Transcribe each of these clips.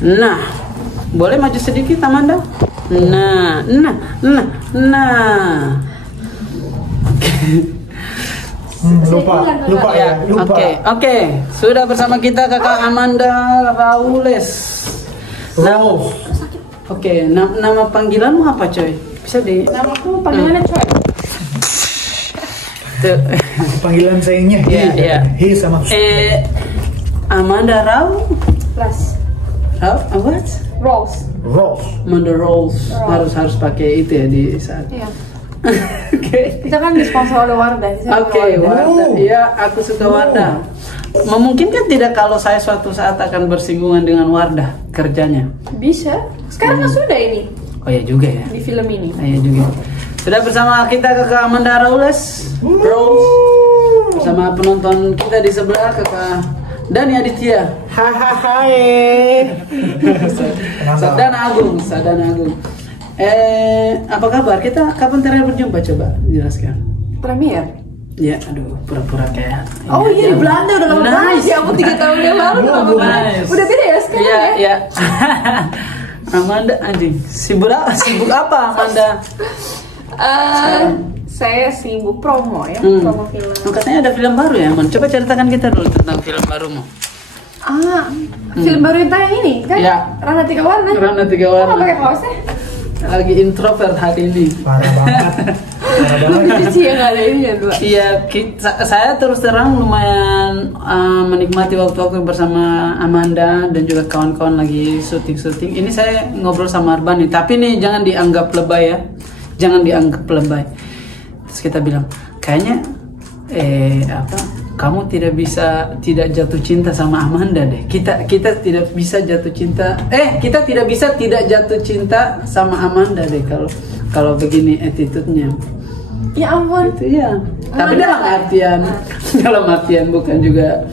Nah, boleh maju sedikit Amanda? Nah. Lupa ya. Oke. Sudah bersama kita Kakak Amanda Raules. Oke, nama panggilanmu apa coy? Bisa di Namaku panggilannya coy. Tuh. Panggilan sayangnya Hi sama Amanda Plus. What? Rose. Amanda Rose. Harus pakai itu ya di saat. Iya. Oke. Kita kan disponsor oleh Wardah. Wardah. Iya, aku suka Wardah. Memungkinkan tidak kalau saya suatu saat akan bersinggungan dengan Wardah kerjanya? Bisa. Sekarang kan sudah ini. Oh ya juga ya. Di film ini. Iya juga. Sudah bersama kita Kakak Amanda Raules, bersama penonton kita di sebelah Kakak Dani Aditya. Hai. Sadana Agung. Apa kabar? Kita kapan terakhir berjumpa? Coba jelaskan. Premier. Ya, aduh, pura-pura kayak. Oh iya, di Belanda udah lama banget. Ya ampun, 3 tahun yang lalu. Udah beda ya sekarang ya? Iya. Amanda anjing. Sibuk apa Amanda? Saya sibuk promo ya, promo film. Katanya ada film baru ya, Man. Coba ceritakan kita dulu tentang film barumu. Film baru yang tayang ini kan? Ya. Rana 3 Warna. Rana 3 Warna. Kok pakai kaosnya? Lagi introvert hari ini. Parah banget. Cuci yang ada ini ya dua. Iya, saya terus terang lumayan menikmati waktu-waktu bersama Amanda dan juga kawan-kawan lagi syuting. Ini saya ngobrol sama Arbani, tapi nih jangan dianggap lebay ya. Terus kita bilang, kayaknya kamu tidak jatuh cinta sama Amanda deh. Kita tidak bisa jatuh cinta. Kita tidak bisa tidak jatuh cinta sama Amanda deh kalau begini attitude-nya. Ya ampun. Itu ya. Tapi dalam artian bukan juga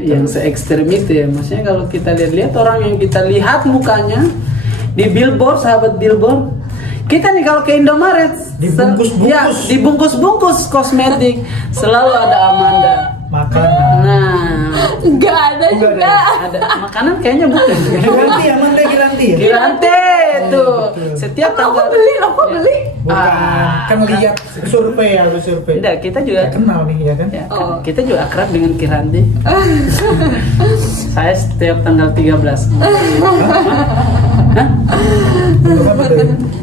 yang se-ekstrem itu ya. Maksudnya kalau kita lihat orang yang kita lihat mukanya di billboard, sahabat billboard. Kita nih kalau ke Indomaret dibungkus-bungkus kosmetik selalu ada Amanda. Makanan. Nah, nggak ada juga. Ada makanan kayaknya bukan. Giranti tuh. Setiap tanggal Kok beli? Bukan. Kan lihat survei. Tidak, kita juga kenal nih ya kan? Ya, kita juga akrab dengan Kiranti. Saya setiap tanggal 13.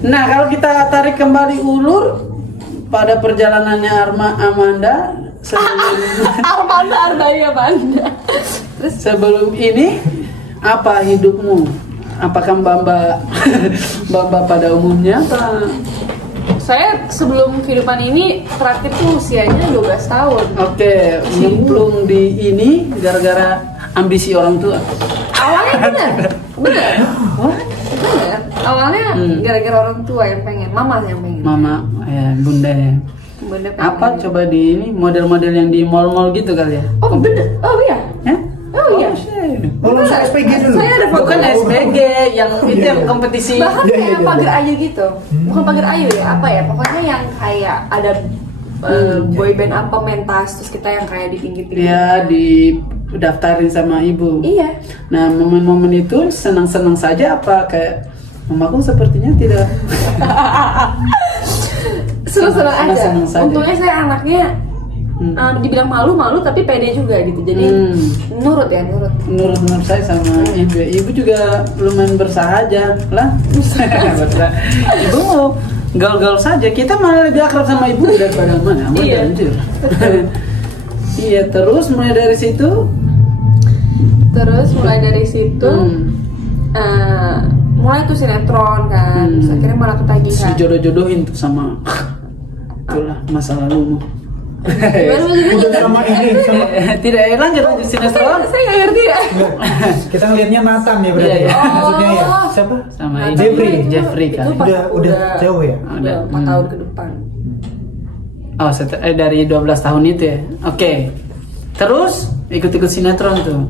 Nah, kalau kita tarik kembali ulur pada perjalanannya Amanda Amanda. Terus sebelum ini apa hidupmu? Apakah Mbak pada umumnya apa? Saya sebelum kehidupan ini terakhir tuh usianya 12 tahun. Oke, nyemplung di ini gara-gara ambisi orang tua. Awalnya bener. Awalnya gara-gara orang tua yang pengen, mama yang pengen. Mama, ya bunda ya. Bunda pengen. Apa coba di ini model-model yang di mall-mall gitu kali ya? Oh bener, oh iya. Ya? Oh iya. Langsung SPG dulu. Saya ada foto. Bukan SPG, yang itu yang kompetisi. Bahkan kayak pagar ayu gitu. Bukan pagar ayu ya, apa ya? Pokoknya yang kayak ada boyband apa mentas, terus kita yang kayak di pinggir-pinggir. Iya, daftarin sama ibu. Iya. Nah, momen-momen itu senang-senang saja apa kayak mamaku sepertinya tidak. Senang-senang aja. Senang saja. Untungnya saya anaknya dibilang malu tapi pede juga gitu. Jadi nurut. Menurut saya sama ibu juga lumayan bersahaja lah. Ibu mau gaul-gaul saja. Kita malah lebih akrab sama ibu daripada mana. Iya. Iya, terus mulai dari situ. Mulai tuh sinetron kan. Terus akhirnya malah ketagihan. Dijodoh-jodohin tuh sama itulah masa lalumu. Udah sama ini sama Tidak, lanjut sinetron. Saya nggak ngerti ya. kita ngelihatnya Nathan ya berarti. Iya. Maksudnya ya. Siapa? Sama Jeffrey kan. Udah jauh ya? Udah 4 tahun ke depan. Oh, dari 12 tahun itu ya. Oke. Terus ikut-ikut sinetron tuh.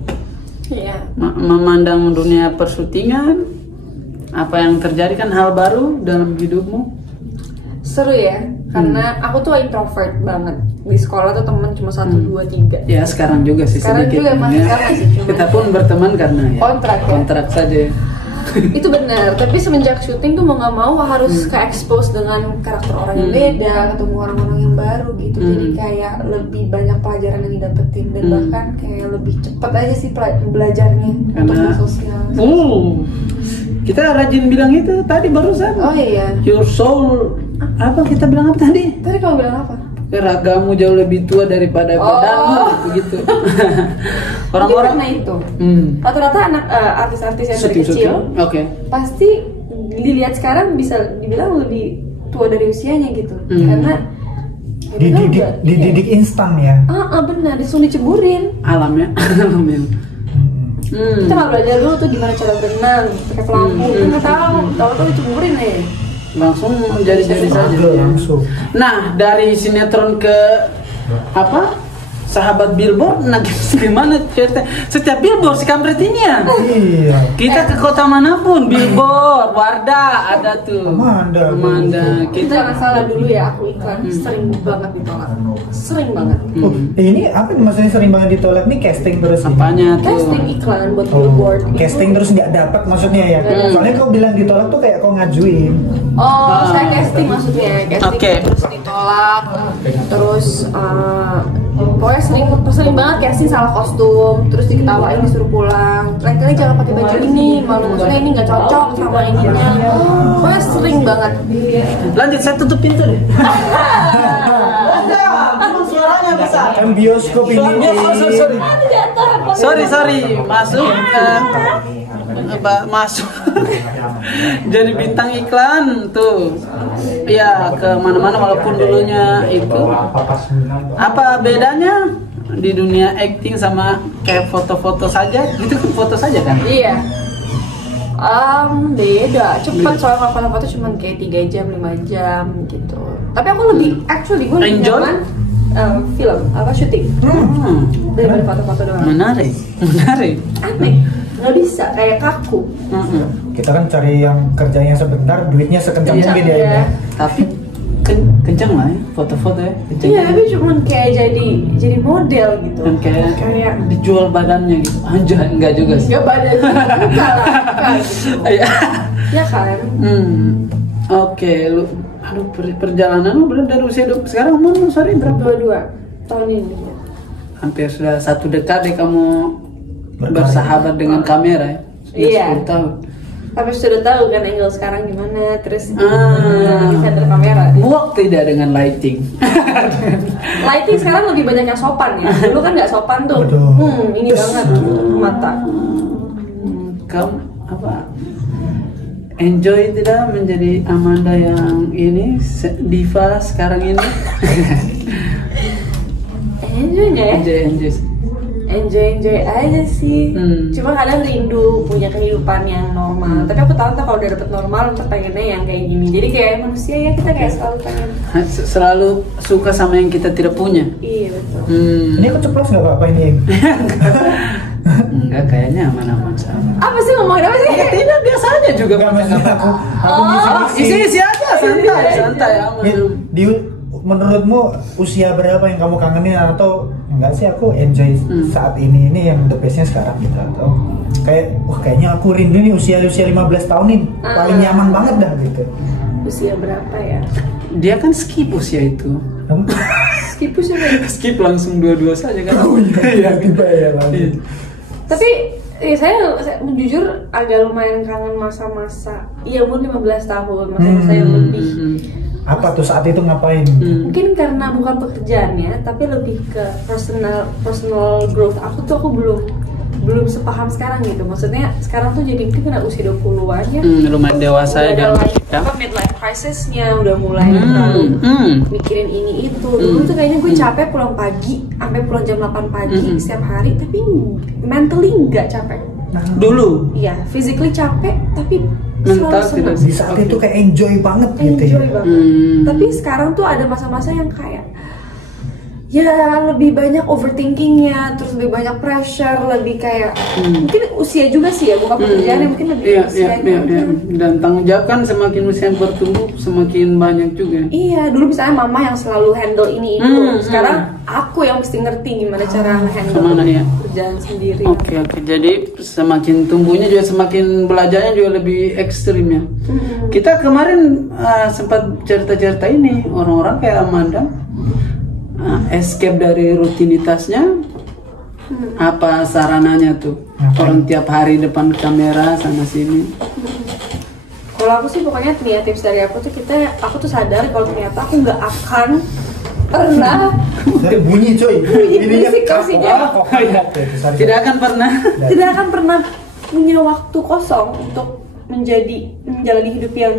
Iya. Memandang dunia persyutingan, apa yang terjadi kan hal baru dalam hidupmu? Seru ya, karena aku tuh introvert banget. di sekolah tuh teman cuma 1, 2, 3. Ya sekarang juga sih Sekarang sedikit. juga masih ya. sekarang sih, cuma Kita pun berteman karena ya, Kontrak ya? kontrak saja. Itu benar, tapi semenjak syuting tuh mau nggak mau harus ke expose dengan karakter orang yang beda, ketemu orang-orang yang baru gitu. Jadi kayak lebih banyak pelajaran yang didapetin dan bahkan kayak lebih cepet aja sih belajarnya untuk Karena bersosial. Kita rajin bilang itu tadi barusan. Oh iya. Your soul apa kita bilang apa tadi? Tadi kamu bilang apa? Ragamu jauh lebih tua daripada badanmu, begitu. Orang-orang karena itu. Rata-rata anak artis-artis yang dari kecil Oke. pasti dilihat sekarang bisa dibilang lebih tua dari usianya gitu. Karena ya Dididik, udah, dididik instan ya. benar, disuruh diceburin. Alam ya. Alam ya. Kita nggak belajar dulu tuh gimana cara berenang, pakai pelampung, kita nggak tahu tuh diceburin ya. Langsung menjadi-jadi saja. Langsung. Nah, dari sinetron ke apa? Sahabat Billboard, nah gimana cerita? Setiap billboard si kampret ini ya. Iya. Kita ke kota manapun, billboard, Wardah ada tuh. Amanda. Kita nggak salah dulu ya, aku iklan sering banget ditolak, sering banget. Oh, ini apa maksudnya sering banget ditolak nih, casting terus ini? Apanya tuh? Casting iklan buat billboard. Casting terus nggak dapat maksudnya ya? Soalnya kau bilang ditolak tuh kayak kau ngajuin. Oh, saya casting maksudnya, casting Oke. terus ditolak, terus pokoknya sering banget casting salah kostum, terus diketawain disuruh pulang. Lain-kali jangan pakai baju ini, maksudnya ini nggak cocok sama ininya. Pokoknya sering banget. Lanjut, saya tutup pintu deh. Suaranya besar. Kan bioskop ini. Sorry, masuk ke masuk jadi bintang iklan tuh. Ya ke mana-mana walaupun dulunya itu. Apa bedanya di dunia acting sama kayak foto-foto saja? Gitu kan foto saja kan? Iya. Beda, cepet soalnya kalau foto-foto cuma kayak 3 jam, 5 jam gitu. Tapi aku lebih, actually gue lebih Enjoy? nyaman film, syuting daripada foto-foto doang. Menarik. Aneh, nggak bisa, kayak kaku. Kita kan cari yang kerjanya sebentar, duitnya sekencang Iya. mungkin ya. Iya. Tapi kencang lah ya foto-foto ya. Kencang. Iya, tapi cuma kayak jadi model gitu. Dan kayak dijual badannya gitu. Anjay, enggak juga sih. Gak badan buka lah, buka gitu. Iya. Ya kan? Oke, lu aduh perjalanan lu bener dari usia sekarang umur lu berapa? 22 tahun ini. Hampir sudah 1 dekade kamu bersahabat dengan kamera ya. Sudah Iya. 10 tahun. Tapi sudah tahu kan angle sekarang gimana, terus center kamera. Muak tidak dengan lighting? Lighting sekarang lebih banyak yang sopan ya. Dulu kan nggak sopan tuh. Betul. Ini banget mata. Kamu apa? Enjoy tidak menjadi Amanda yang ini diva sekarang ini? Enjoy aja sih. Cuma kadang rindu punya kehidupan yang normal. Tapi aku tahu kalau udah dapet normal, ntar pengennya yang kayak gini. Jadi kayak manusia ya kita kayak selalu pengen. Selalu suka sama yang kita tidak punya. Iya betul. Ini aku ceplos nggak apa-apa ini? Enggak, kayaknya aman-aman sama. Apa sih ngomongin apa sih? Tidak, biasanya juga Nggak, maksudnya aku isi aja, santai aman. Menurutmu usia berapa yang kamu kangenin, atau enggak sih aku enjoy saat ini yang the bestnya sekarang gitu, atau kayak kayaknya aku rindu nih usia 15 tahun nih paling nyaman banget dah gitu. Usia berapa ya? Dia kan skip usia itu. Skip usia berapa? Skip langsung 22 saja kan. Iya, dibayar lagi. Tapi ya, saya jujur agak lumayan kangen masa-masa umur 15 tahun, masa-masa yang lebih. Apa tuh saat itu ngapain? Mungkin karena bukan pekerjaannya, tapi lebih ke personal growth aku belum sepaham sekarang gitu. Maksudnya sekarang tuh jadi mungkin kena usia 20-an ya. Lumayan dewasa ya Udah midlife crisisnya udah mulai mikirin ini itu. Dulu tuh kayaknya gue capek pulang pagi sampai pulang jam 8 pagi setiap hari, tapi mentally nggak capek. Dulu. Iya, physically capek tapi Mental selalu senang. Di saat itu kayak enjoy banget gitu Enjoy ya. banget. Tapi sekarang tuh ada masa-masa yang kayak ya lebih banyak overthinkingnya, terus lebih banyak pressure, lebih kayak mungkin usia juga sih ya, bukan pekerjaannya, mungkin lebih usianya. Dan tanggung jawab kan semakin usia bertumbuh semakin banyak juga. Iya, dulu misalnya mama yang selalu handle ini itu, sekarang aku yang mesti ngerti gimana cara handle kerjaan sendiri. Oke, jadi semakin tumbuhnya juga semakin belajarnya juga lebih ekstrim ya. Kita kemarin sempat cerita-cerita ini, orang-orang kayak Amanda escape dari rutinitasnya. Apa sarananya tuh? Orang tiap hari depan kamera sana sini. Kalau aku sih pokoknya tips dari aku tuh sadar kalau ternyata aku nggak akan pernah dari bunyi coy. berisik kasinya. Tidak akan pernah punya waktu kosong untuk menjalani hidup yang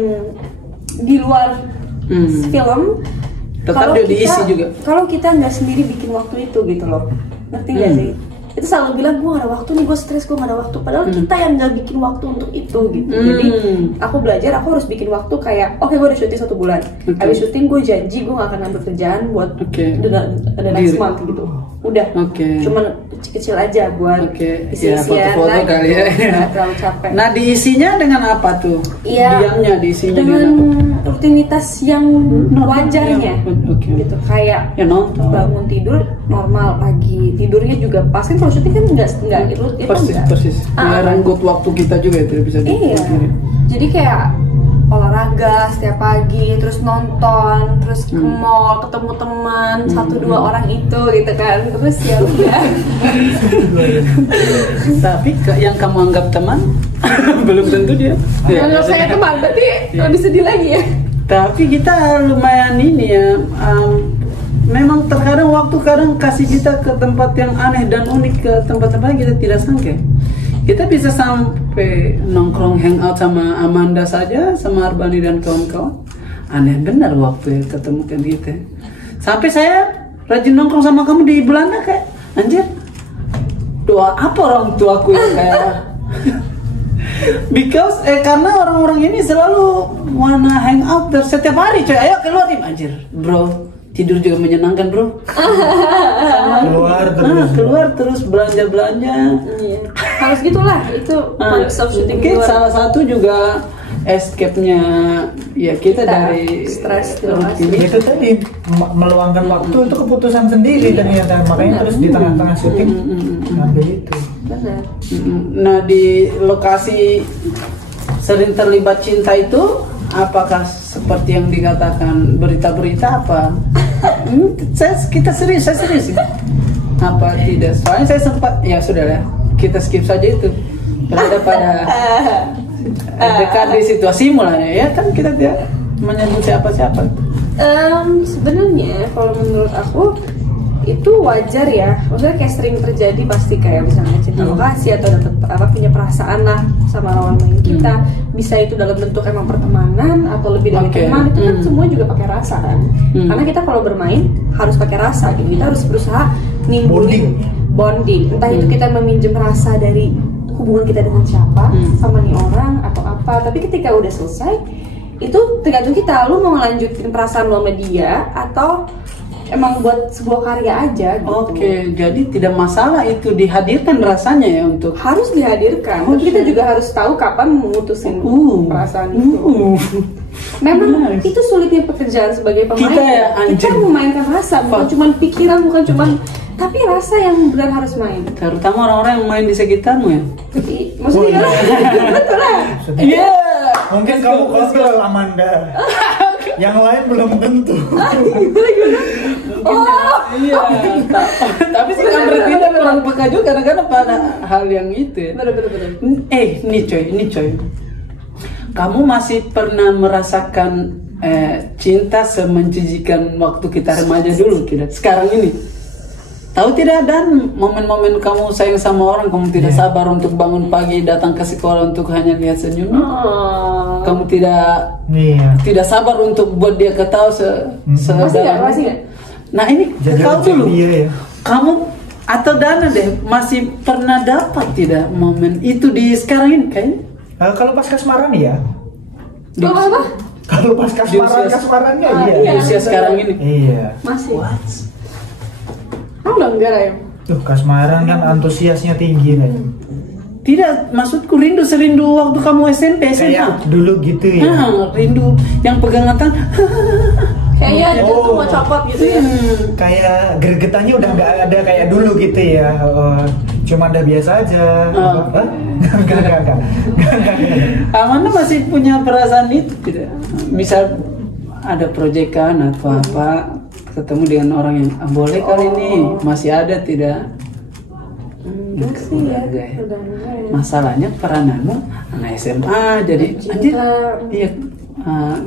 di luar film. Tetap dia diisi juga. Kalau kita nggak sendiri bikin waktu itu gitu loh, ngerti nggak sih? Itu selalu bilang gue gak ada waktu nih, gue stres, gue gak ada waktu. Padahal kita yang gak bikin waktu untuk itu gitu. Jadi aku belajar, aku harus bikin waktu kayak oke, gue udah syuting 1 bulan. Habis syuting gue janji gue gak akan ambil kerjaan buat the next month gitu. Udah, cuman kecil-kecil aja buat isi-isian foto-foto kali ya. Gak terlalu capek. Nah diisinya dengan apa tuh? Diamnya diisinya dengan rutinitas yang wajarnya gitu. Kayak bangun tidur normal pagi, tidurnya juga pas. Kan kalau syuting kan enggak itu persis ya, renggut waktu kita juga itu bisa dipikir. Jadi kayak olahraga setiap pagi, terus nonton, terus ke mall, ketemu teman 1-2 orang itu gitu kan, terus ya udah. Tapi yang kamu anggap teman belum tentu dia. Kalau saya teman berarti lebih sedih lagi ya. Tapi kita lumayan ini ya. Memang terkadang waktu kadang kasih kita ke tempat yang aneh dan unik, ke tempat-tempat yang kita tidak sangka. Kita bisa sampai nongkrong hangout sama Amanda saja, sama Arbani dan kawan-kawan. Aneh benar waktu yang ketemukan kita. Sampai saya rajin nongkrong sama kamu di Belanda kayak anjir. Doa apa orang tuaku ya kayak because karena orang-orang ini selalu wanna hang out setiap hari coy. Ayo keluar nih anjir, bro. Tidur juga menyenangkan bro. Keluar terus belanja. Iya. Harus gitulah, itu self shooting. Mungkin salah satu juga escape-nya ya kita dari stres itu tadi meluangkan waktu untuk keputusan sendiri ternyata, makanya terus di tengah-tengah syuting ngambil itu. Benar. Nah di lokasi sering terlibat cinta itu apakah seperti yang dikatakan berita-berita apa? Kita serius. Apa tidak? Soalnya saya sempat ya sudah lah, kita skip saja itu. Berada pada dekat di situasimu lah ya kan, kita tidak menyebut siapa-siapa. Sebenarnya kalau menurut aku itu wajar ya, maksudnya kayak sering terjadi pasti kayak misalnya cinta lokasi atau dapat punya perasaan lah sama lawan main kita, bisa itu dalam bentuk emang pertemanan atau lebih dari teman, itu kan semua juga pakai rasa kan, karena kita kalau bermain harus pakai rasa gitu, kita harus berusaha nimbulin bonding, entah itu kita meminjam rasa dari hubungan kita dengan siapa sama nih orang atau apa, tapi ketika udah selesai itu tergantung kita, lu mau ngelanjutin perasaan lo sama dia atau emang buat sebuah karya aja gitu. Oke, jadi tidak masalah itu dihadirkan rasanya ya, untuk harus dihadirkan. Tapi kita juga harus tahu kapan memutusin perasaan itu. Memang itu sulitnya pekerjaan sebagai pemain. Kita memainkan rasa, bukan cuma pikiran, bukan cuma, tapi rasa yang benar harus main. Terutama orang-orang yang main di sekitarmu ya. Maksudnya betul lah. Iya. Mungkin kamu kontrol Amanda. Yang lain belum tentu. Iya. Tapi sih kan berarti kurang peka juga kadang-kadang pada hal yang itu. Bener. Ini coy. Kamu masih pernah merasakan cinta semenjijikan waktu kita remaja dulu tidak? Sekarang ini. Tahu tidak, dan momen-momen kamu sayang sama orang, kamu tidak sabar untuk bangun pagi datang ke sekolah untuk hanya lihat senyumnya. Kamu tidak sabar untuk buat dia ketawa masih nggak? Nah ini tahu dulu. Kamu atau Dana deh masih pernah dapat tidak momen itu di sekarang ini kayaknya? Kalau pas kasmaran ya. Apa? Kalau pas kasmarannya di usia sekarang ini. Iya. Masih. Oh enggak Rayam. Tuh Kasmaran kan antusiasnya tinggi kan. Tidak, maksudku rindu serindu waktu kamu SMP, SMA. Kayak dulu gitu ya. Rindu yang pegangan tangan. Kayaknya jantung mau copot gitu ya. Kayak gregetannya udah nggak ada kayak dulu gitu ya. Cuma ada biasa aja. Enggak. Amanda masih punya perasaan itu tidak? Misal ada proyekan atau apa, ketemu dengan orang yang boleh kali ini, masih ada tidak? Enggak sih ya. Masalahnya perananmu anak SMA, jadi anjir, iya.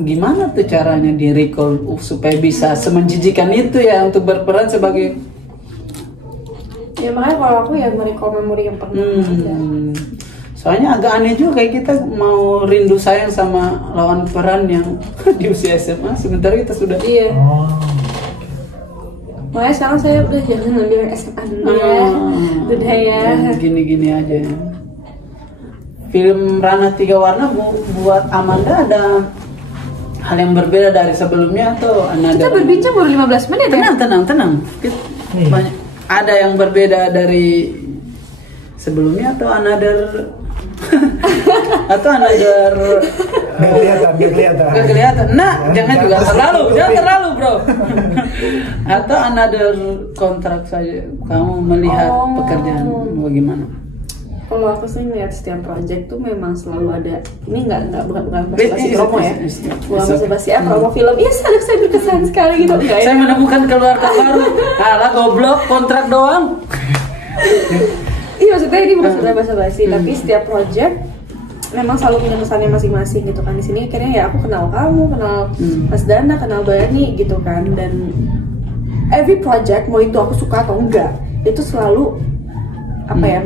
Gimana tuh caranya di recall supaya bisa semenjijikan itu ya untuk berperan sebagai, ya makanya kalau aku ya merecall memori yang pernah ada. soalnya agak aneh juga kayak kita mau rindu sayang sama lawan peran yang di usia SMA sementara kita sudah Iya. Makanya sekarang saya udah jangan ngambil yang SMA dulu ya. Udah ya. Gini-gini aja. Film Ranah Tiga Warna buat Amanda ada hal yang berbeda dari sebelumnya atau Kita berbincang baru 15 menit ya? Tenang. Banyak, ada yang berbeda dari sebelumnya atau another atau another Nggak kelihatan. Nah, jangan juga terlalu bro. Atau another kontrak saja. Kamu melihat pekerjaan bagaimana? Kalau aku sih ngeliat setiap project tuh memang selalu ada. Ini bukan basa-basi promo ya. Bukan basa-basi promo film. Iya, saya berkesan sekali gitu. Saya menemukan keluarga baru. Alah goblok, kontrak doang. Iya, maksudnya ini bukan basa-basi, tapi setiap project memang selalu punya kesannya masing-masing gitu kan. Di sini akhirnya ya aku kenal kamu, kenal Mas Dana, kenal Bayani gitu kan. Dan every project, mau itu aku suka atau enggak, itu selalu apa ya,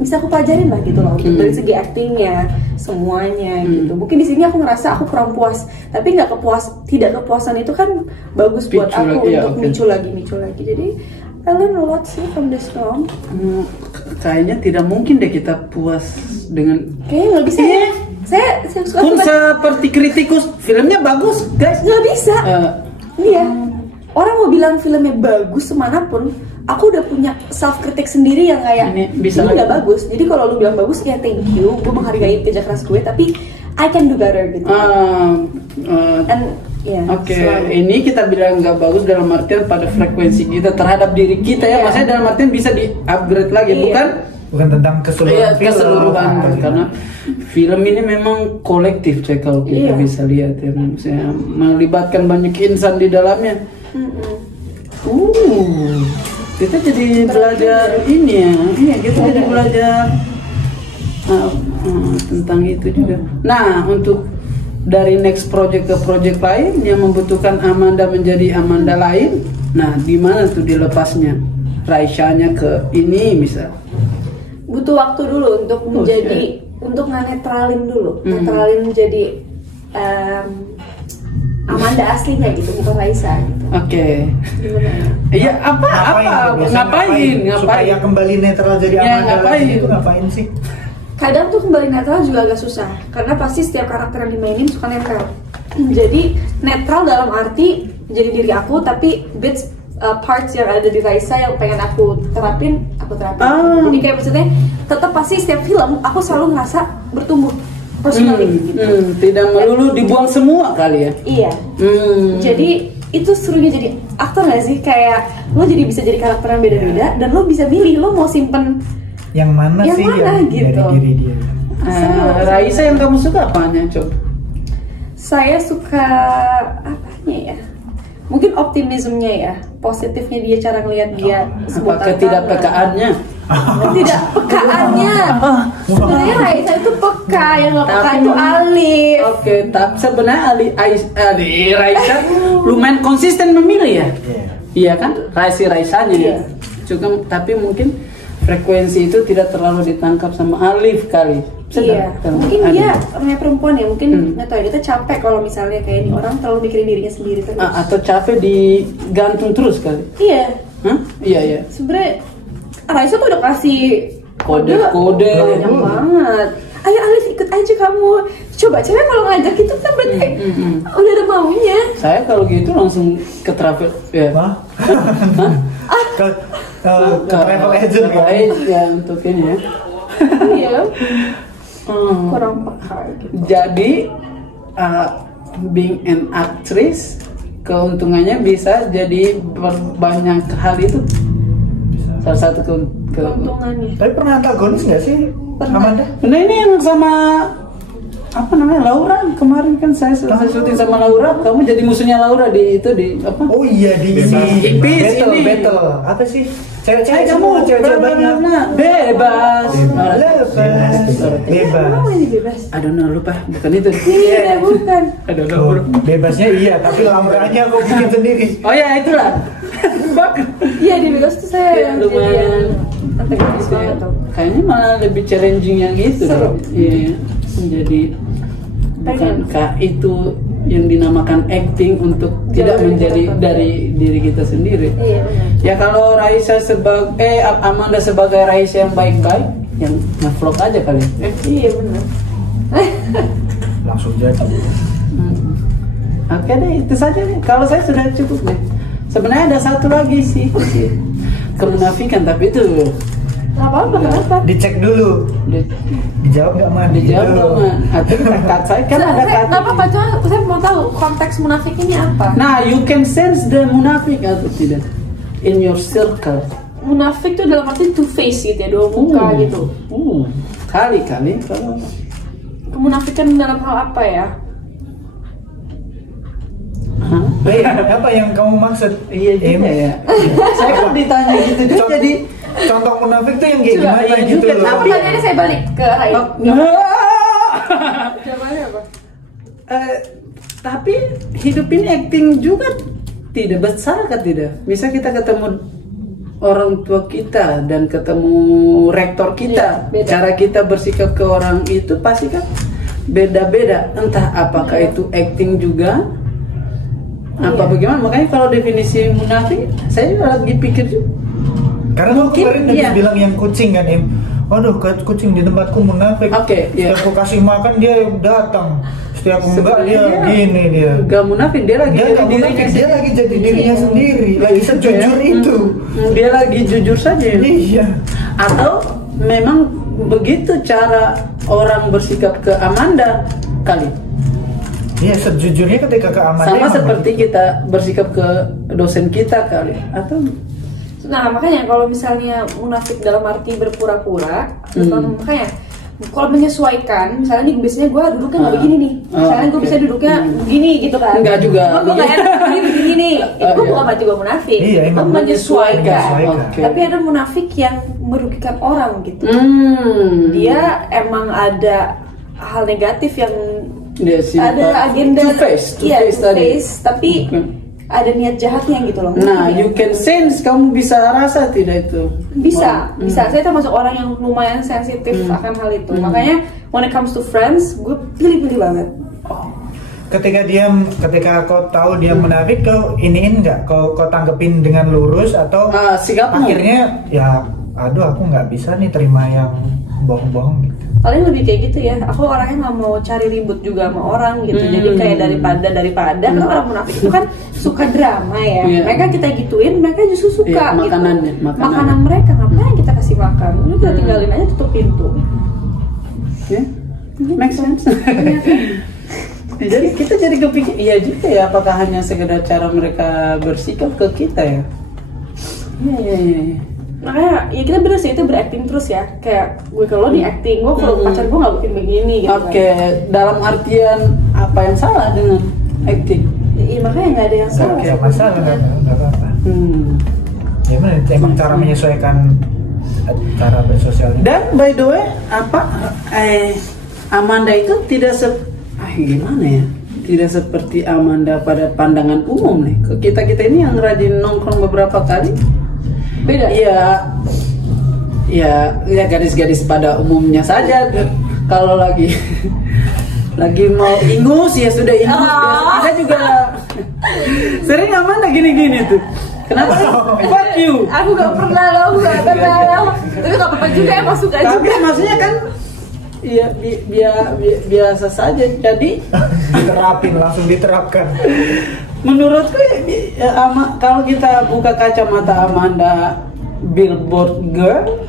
bisa aku pelajarin lah gitu loh, dari segi actingnya semuanya gitu. Mungkin di sini aku ngerasa aku kurang puas, tapi tidak kepuasan itu kan bagus buat aku untuk micu lagi. Jadi I learn a lot sih from this film. Kayaknya tidak mungkin deh kita puas dengan. Kayaknya nggak bisa ya. Saya suka. Pun seperti kritikus, filmnya bagus, guys. Nggak bisa. Iya. Orang mau bilang filmnya bagus semanapun, aku udah punya self kritik sendiri yang kayak ini nggak bagus. Jadi kalau lu bilang bagus ya thank you, gue menghargai kerja keras gue, tapi I can do better gitu. Oke, ini kita bilang nggak bagus dalam artian pada frekuensi kita terhadap diri kita ya, maksudnya dalam artian bisa di upgrade lagi, bukan tentang keseluruhan karena film ini memang kolektif cek kalau kita bisa lihat ya, maksudnya melibatkan banyak insan di dalamnya. Kita jadi belajar ini ya, kita jadi belajar tentang itu juga. Nah, untuk dari next project ke project lain yang membutuhkan Amanda menjadi Amanda lain, nah di mana tuh dilepasnya Raisya-nya ke ini misal? Butuh waktu dulu untuk menjadi untuk netralin dulu, netralin menjadi Amanda aslinya gitu, bukan Raisa gitu. Oke. Iya, ngapain? Supaya kembali netral jadi Amanda lagi itu ngapain sih? Kadang tuh kembali netral juga agak susah, karena pasti setiap karakter yang dimainin suka netral. Jadi netral dalam arti jadi diri aku, tapi bits parts yang ada di Raisa yang pengen aku terapin. Jadi kayak maksudnya tetap pasti setiap film aku selalu ngerasa bertumbuh personally gitu. Tidak melulu dibuang semua kali ya. Iya. Jadi itu serunya jadi aktor nggak sih, kayak lo jadi bisa jadi karakter yang beda-beda dan lo bisa milih lo mau simpen yang mana sih yang gitu dari diri dia. Raisa yang kamu suka apanya, Cob? Saya suka apanya ya? Mungkin optimismenya ya, positifnya dia, cara ngelihat dia. Apa ketidakpekaannya? Ketidakpekaannya. Sebenarnya Raisa itu peka, yang nggak peka itu Alif. Oke, tapi sebenarnya Raisa lumayan konsisten memilih ya. Iya kan, Raisanya ya. Juga tapi mungkin frekuensi itu tidak terlalu ditangkap sama Alif kali. Mungkin dia orangnya perempuan ya, mungkin nggak tahu ya, kita capek kalau misalnya kayak ini orang terlalu mikirin dirinya sendiri terus. Atau capek digantung terus kali. Iya. Iya. Sebenarnya Raisa tuh udah kasih kode banyak banget. Ayo Alif ikut aja kamu. Coba cewek kalau ngajak itu kan berarti udah ada maunya. Saya kalau gitu langsung ke travel ya. ke travel agent kan? Ya untuk ini ya. Iya. Kurang peka gitu. Jadi being an actress keuntungannya bisa jadi banyak hal itu. Salah satu Keuntungannya. Tapi pernah antagonis nggak sih Amanda? Nah ini yang sama apa namanya Laura kemarin kan saya selesai syuting sama Laura, kamu jadi musuhnya Laura di apa? Oh iya di battle apa sih? Cewek-cewek kamu cewek banyak. Bebas. Kenapa ini bebas? I don't know, lupa, bukan itu. Iya, bukan. I don't know. Bebasnya iya, tapi Lauranya aku bikin sendiri. Oh ya itulah. Iya di bebas tuh saya yang lumayan antagonis banget tuh. Kayaknya malah lebih challenging yang gitu. Seru. Iya. Jadi bukankah itu yang dinamakan acting untuk tidak menjadi dari diri kita sendiri? Iya benar. Ya kalau Raisa sebagai Amanda sebagai Raisa yang baik-baik, yang nge-vlog aja kali. Iya benar. Langsung jadi. Oke deh, itu saja deh. Kalau saya sudah cukup deh. Sebenarnya ada satu lagi sih, kemunafikan, tapi itu Nggak apa-apa, kenapa? Dicek dulu. Dijawab nggak Man? Dijawab nggak Man? Atau kat saya kan ada kat. Nggak apa-apa, cuma saya mau tahu konteks munafik ini apa. Nah, you can sense the munafik atau tidak in your circle. Munafik itu dalam arti two face gitu ya, dua muka gitu. Kali-kali kalau Kemunafikan dalam hal apa ya? Apa yang kamu maksud? Iya juga ya. Saya kan ditanya gitu juga jadi contoh munafik tuh yang kayak Coba, gimana iya gitu juga, loh. tapi- Pertanyaannya saya balik ke Rai. Jawabannya apa? Tapi hidup ini acting juga tidak besar kan tidak. Bisa kita ketemu orang tua kita dan ketemu rektor kita, Iya, beda. cara kita bersikap ke orang itu pasti kan beda-beda. Entah apakah itu acting juga, apa Iya. bagaimana. Makanya kalau definisi munafik, saya juga lagi pikir juga. Karena kamu Mungkin, kemarin habis iya. bilang yang kucing kan Im. Waduh, kucing di tempatku munafik. Oke, iya. Setiap aku kasih makan dia datang. Setiap enggak Sebenarnya dia gini dia. Gak munafik, dia lagi Dia jadi nggak dirinya munafik, dia sendiri. lagi jadi dirinya sendiri, lagi sejujur itu. Dia lagi jujur saja. Iya. Atau memang begitu cara orang bersikap ke Amanda kali. Iya, sejujurnya ketika keamanan. Sama seperti kita bersikap ke dosen kita kali. Atau Nah makanya kalau misalnya munafik dalam arti berpura-pura, makanya kalau menyesuaikan, misalnya nih biasanya gue duduknya nggak begini nih, misalnya gue bisa duduknya begini gitu kan? Enggak juga. Gue nggak enak begini nih, itu Iya. bukan berarti gue munafik, Iya, itu emang menyesuaikan. Oke. Tapi ada munafik yang merugikan orang gitu. Dia emang ada hal negatif yang dia ada agenda, two face iya, tadi. two-face, tapi ada niat jahatnya gitu loh. Nah, Mungkin you ya. can sense, kamu bisa rasa tidak itu? Bisa. Saya termasuk orang yang lumayan sensitif akan hal itu. Makanya when it comes to friends, gue pilih-pilih banget. Ketika kau tahu dia munafik, kau iniin nggak? Kau tanggepin dengan lurus atau Sikapmu. akhirnya ya, aduh aku nggak bisa nih terima yang bohong-bohong gitu. Paling lebih kayak gitu ya. Aku orangnya nggak mau cari ribut juga sama orang gitu. Jadi kayak daripada kan orang munafik itu kan suka drama ya. Iya. Mereka kita gituin, mereka justru suka Iya, makanannya, gitu. makanan. Makanan mereka ngapain kita kasih makan? Udah kita tinggalin aja, tutup pintu. Ya, make sense. Ya, jadi kita jadi kepikir, iya juga ya, apakah hanya sekedar cara mereka bersikap ke kita ya? Iya. Makanya ya kita bener sih, itu berakting terus ya. Kayak gue kalau di acting, gue kalau pacar gue nggak bikin begini gitu. Oke, dalam artian apa yang salah dengan acting? Iya makanya nggak ada yang salah. Ya masalah nggak apa-apa. Ya mana? Emang cara menyesuaikan cara bersosial. Dan by the way, Amanda itu tidak gimana ya? Tidak seperti Amanda pada pandangan umum nih. Kita ini yang rajin nongkrong beberapa kali. Beda. Ya gadis-gadis pada umumnya saja. Kalau lagi mau ingus ya sudah ingus. Kita juga sering Amanda gini-gini tuh. Kenapa? Fuck you. Aku gak pernah loh, tapi gak apa-apa juga ya, masuk aja. Tapi maksudnya kan, iya biasa saja. Jadi langsung diterapkan. menurutku kalau kita buka kacamata Amanda Billboard Girl,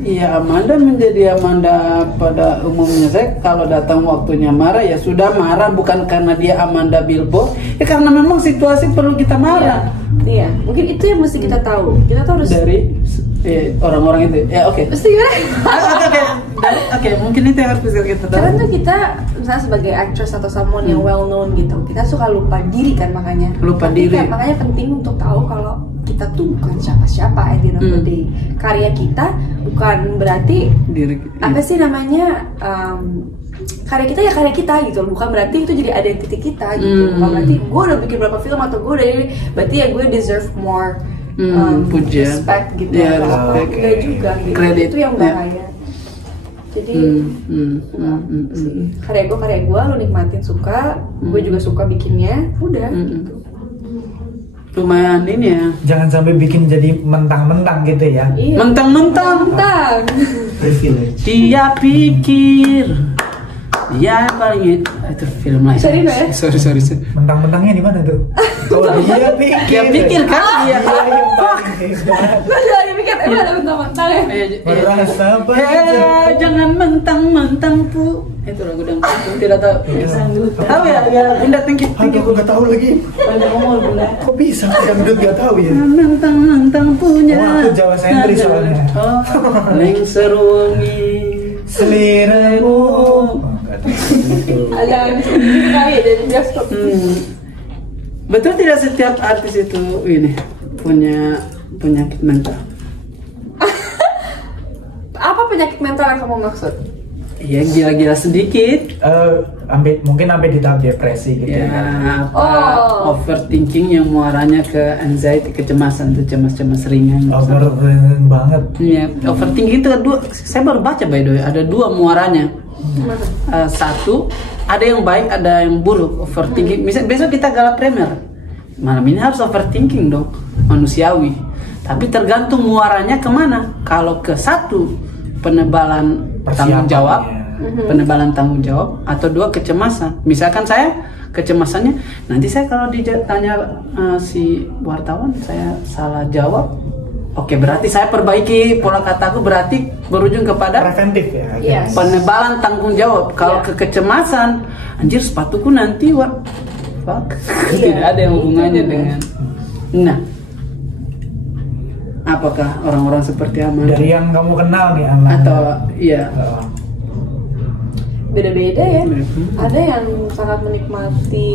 ya Amanda menjadi Amanda pada umumnya. Saya kalau datang waktunya marah ya sudah marah, bukan karena dia Amanda Billboard, ya karena memang situasi perlu kita marah. Iya, mungkin itu yang mesti kita tahu. Kita tuh harus dari orang-orang itu. Ya oke. Mesti gimana? Oke, mungkin itu yang harus kita tahu. Karena tuh kita misalnya sebagai actress atau someone yang well known gitu, kita suka lupa diri kan makanya. Lupa diri. Makanya penting untuk tahu kalau kita tuh bukan siapa-siapa at the end of the day. Karya kita bukan berarti diri. Apa sih namanya? Karya kita ya karya kita gitu, bukan berarti itu jadi identity kita gitu. Bukan berarti gue udah bikin berapa film atau gue udah ini, berarti ya gue deserve more respect gitu. Ya, respect juga gitu. Kredit. Itu yang bahaya. Jadi karya gue lu nikmatin, suka, gue juga suka bikinnya, udah gitu. Lumayan ini ya. Jangan sampai bikin jadi mentang-mentang gitu ya. Iya. Mentang-mentang. Privilege. Dia pikir dia paling itu film lain. Sorry, ya? Sorry. Mentang-mentangnya di mana tuh? Kalau dia pikir kan dia. Gue juga dipikir emang ada mentang-mentang ya. Merasa Jangan mentang-mentang pu. Itu lagu dangdut tidak tahu. Tahu ya Bunda tinggi. Aku nggak tahu lagi. Panjang umur Bunda. Kok bisa dangdut nggak tahu ya? Mentang-mentang punya. Oh, aku Jawa sentris soalnya. Lengser wangi seliramu. Ada kali dari bioskop. Betul tidak setiap artis itu ini punya penyakit mental? Apa penyakit mental yang kamu maksud? Ya gila-gila sedikit. Mungkin sampai di tahap depresi gitu. Ya, overthinking yang muaranya ke anxiety, kecemasan, tuh cemas-cemas ringan. Overthinking banget. Ya, overthinking itu saya baru baca by the way, ada dua muaranya. Satu, ada yang baik, ada yang buruk. Overthinking. Misal besok kita gala premier, malam ini harus overthinking dong, manusiawi. Tapi tergantung muaranya kemana. Kalau ke satu, penebalan tanggung jawab, penebalan tanggung jawab, atau dua, kecemasan. Misalkan saya kecemasannya, nanti saya kalau ditanya si wartawan saya salah jawab, oke, berarti saya perbaiki pola kataku, berarti berujung kepada preventif ya. Yes. Penebalan tanggung jawab. Kalau ke kecemasan, anjir sepatuku nanti tidak ada yang hubungannya dengan. Nah, apakah orang-orang seperti Amanda? Dari yang kamu kenal nih Amanda? Atau iya. Beda-beda ya. Ada yang sangat menikmati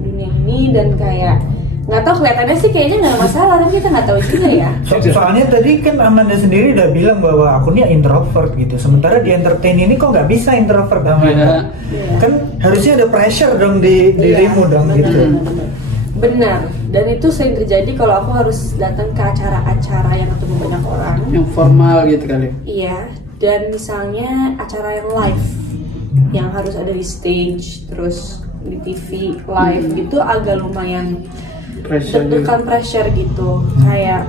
dunia ini dan kayak nggak tahu, kelihatannya sih kayaknya nggak masalah, tapi kita nggak tahu juga ya. Soalnya tadi kan Amanda sendiri udah bilang bahwa aku nih introvert gitu, sementara di entertain ini kok nggak bisa introvert Amanda? Kan harusnya ada pressure dong di dirimu dong gitu. Benar, dan itu sering terjadi kalau aku harus datang ke acara-acara yang ketemu banyak orang. Yang formal gitu kali. Iya, dan misalnya acara yang live, yang harus ada di stage, terus di TV live gitu, agak lumayan deg-degan pressure gitu. Kayak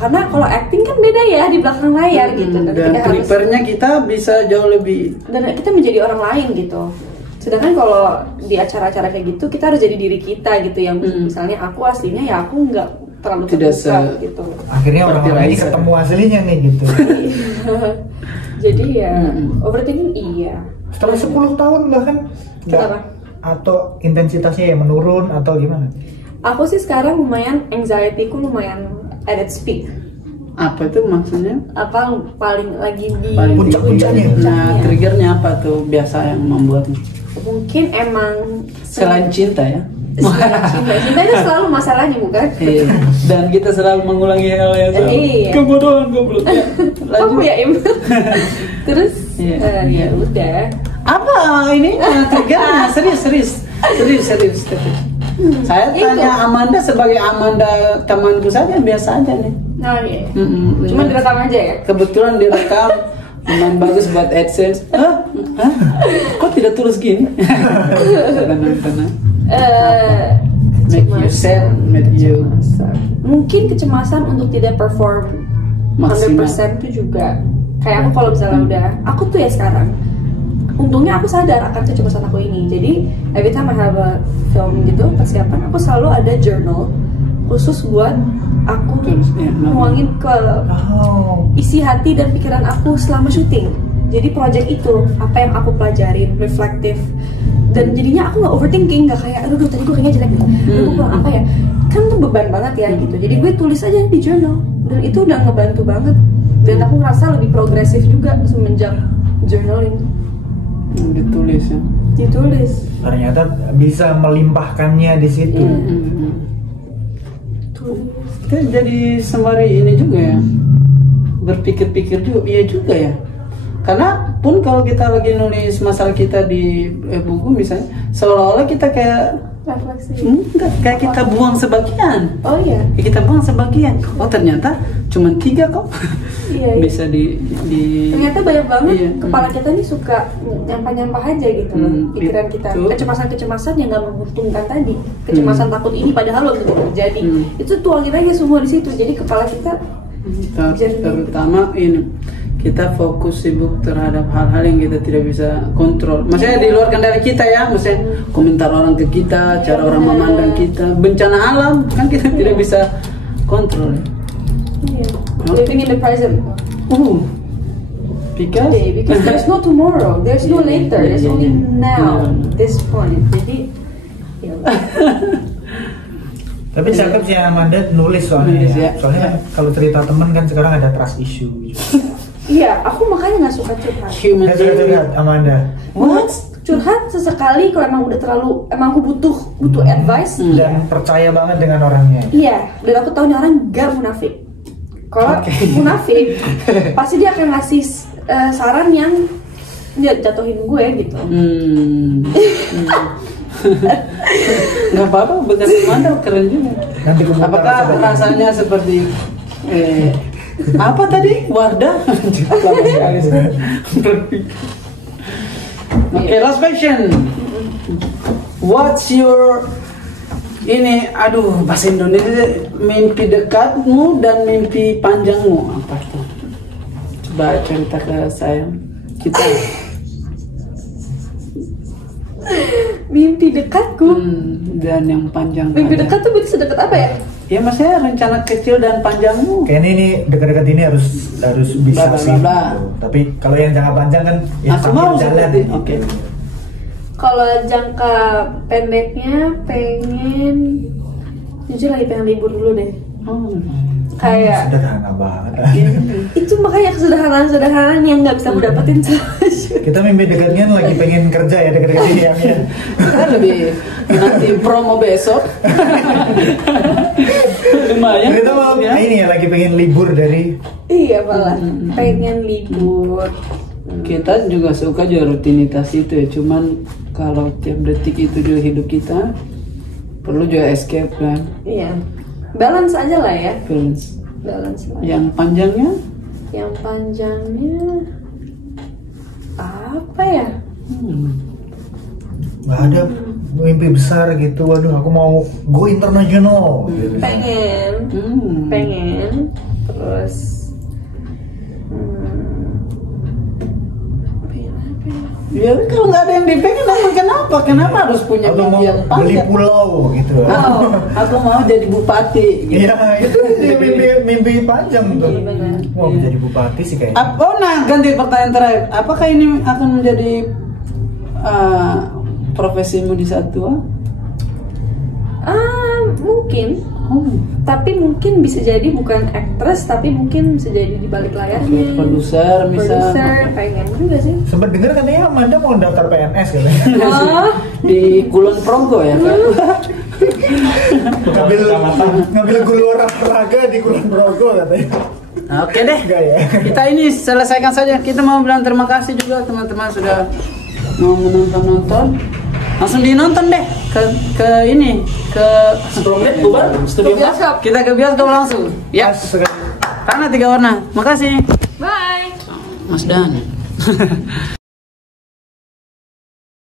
karena kalau acting kan beda ya di belakang layar gitu, dan prepare-nya kita bisa jauh lebih, dan kita menjadi orang lain gitu. Sedangkan kalau di acara-acara kayak gitu kita harus jadi diri kita gitu, yang misalnya aku aslinya ya aku nggak terlalu terbuka gitu. Akhirnya orang-orang ini ketemu aslinya nih gitu. Jadi ya overthinking iya. Setelah 10 tahun bahkan Kenapa? Atau intensitasnya yang menurun atau gimana? Aku sih sekarang lumayan, anxiety-ku lumayan at its peak. Apa itu maksudnya? Apa paling lagi di puncak-puncaknya? Nah, triggernya apa tuh biasa yang membuatnya? Mungkin emang selain cinta ya. Cinta itu selalu masalahnya bukan? Iya. Dan kita selalu mengulangi hal yang sama. Iya. Kebodohan goblok. Kamu ya Im. Terus ya udah. Apa ini triggernya? Serius. Saya tanya Amanda sebagai Amanda temanku saja, biasa aja nih. Oh iya. Cuma direkam aja ya? Kebetulan direkam, lumayan bagus buat AdSense. Hah? Kok tidak tulus gini? Tenang. Make you sad, make you. Mungkin kecemasan untuk tidak perform 100% itu juga. Kayak aku kalau misalnya udah, aku tuh ya sekarang untungnya aku sadar akan kecemasan aku ini. Jadi every time I have a film gitu persiapan, aku selalu ada journal khusus buat aku nuangin ke isi hati dan pikiran aku selama syuting. Jadi project itu apa yang aku pelajarin, reflektif, dan jadinya aku nggak overthinking, nggak kayak aduh tadi gue kayaknya jelek gitu, aku kurang apa ya, kan tuh beban banget ya gitu. Jadi gue tulis aja di journal dan itu udah ngebantu banget, dan aku ngerasa lebih progresif juga semenjak journaling. Ditulis ya. Ditulis. Ternyata bisa melimpahkannya di situ. Kita jadi sembari ini juga ya, berpikir-pikir juga, iya juga ya. Karena pun kalau kita lagi nulis masalah kita di buku misalnya, seolah-olah kita kayak refleksi. Enggak, kayak kita buang sebagian. Oh iya. Kita buang sebagian. Oh ternyata cuma 3 kok. Iya. Bisa di ternyata banyak banget. Iya. Kepala kita nih suka nyampah-nyampah aja gitu loh, pikiran kita. Itu. Kecemasan-kecemasan yang nggak menguntungkan tadi. Kecemasan takut ini padahal belum tentu terjadi. Itu tuangin aja semua di situ. Jadi kepala kita terutama ini kita fokus sibuk terhadap hal-hal yang kita tidak bisa kontrol. Maksudnya di luar kendali kita ya, maksudnya komentar orang ke kita, cara orang memandang kita, bencana alam kan kita tidak bisa kontrol. Iya. Living in the present. Because there's no tomorrow, there's no later, there's only now, this point. Jadi ya. Tapi cakep sih Amanda nulis soalnya. Ya. Soalnya kalau cerita temen kan sekarang ada trust issue. Iya, aku makanya nggak suka curhat. Curhat Amanda. What? Curhat sesekali kalau emang udah terlalu, emang aku butuh advice. Dan percaya banget dengan orangnya. Iya, dan aku tahu nih orang gak munafik. Kalau munafik, pasti dia akan ngasih saran yang dia jatuhin gue gitu. Nggak apa-apa, bekas Amanda keren juga. Apakah rasanya seperti apa tadi? Wardah? Oke, last question. What's your ini? Aduh, bahasa Indonesia. Mimpi dekatmu dan mimpi panjangmu apa tuh? Coba cerita ke saya. Kita. Mimpi dekatku. Dan yang panjang. Mimpi dekat tuh berarti sedekat apa ya? Ya maksudnya rencana kecil dan panjangmu. Kayak ini dekat-dekat ini harus bisa sih. Tapi kalau yang jangka panjang kan ya mau jalan. Oke. Kalau jangka pendeknya pengen, jujur lagi pengen libur dulu deh. Kayak sederhana banget. Itu makanya kesederhanaan yang nggak bisa aku dapetin. Kita mimpi dekatnya lagi pengen kerja ya dekat-dekat ini ya. Kita lebih nanti promo besok. Lumayan. Kita mau ini ya lagi pengen libur dari. Iya malah pengen libur. Kita juga suka juga rutinitas itu ya. Cuman kalau tiap detik itu juga hidup kita perlu juga escape kan. Iya. Balance aja lah ya. Balance lah. Yang panjangnya? Yang panjangnya apa ya? Nggak ada mimpi besar gitu. Waduh, aku mau go international. Pengen. Terus Ya kalau nggak ada yang dipengen, kenapa? Kenapa harus punya mimpi yang beli panjang? pulau gitu. Aku mau jadi bupati. Gitu. Iya, itu mimpi panjang tuh. Iya, benar. Wah, menjadi bupati sih kayaknya. Nah, ganti pertanyaan terakhir. Apakah ini akan menjadi profesimu di saat tua? Mungkin. Tapi mungkin bisa jadi bukan aktris, tapi mungkin bisa jadi di balik layarnya. Produser misal. Pengen juga sih. Sempat dengar katanya Amanda mau daftar PNS katanya. Di Kulon Progo ya kan? ngambil guru olahraga di Kulon Progo katanya. Oke deh. Enggak ya. Kita ini selesaikan saja. Kita mau bilang terima kasih juga teman-teman sudah mau menonton. Langsung dinonton deh ke ini ke Spromlet bubar studio bioskop. Kita ke bioskop langsung. Ya. Karena 3 warna. Makasih. Bye. Mas Dan.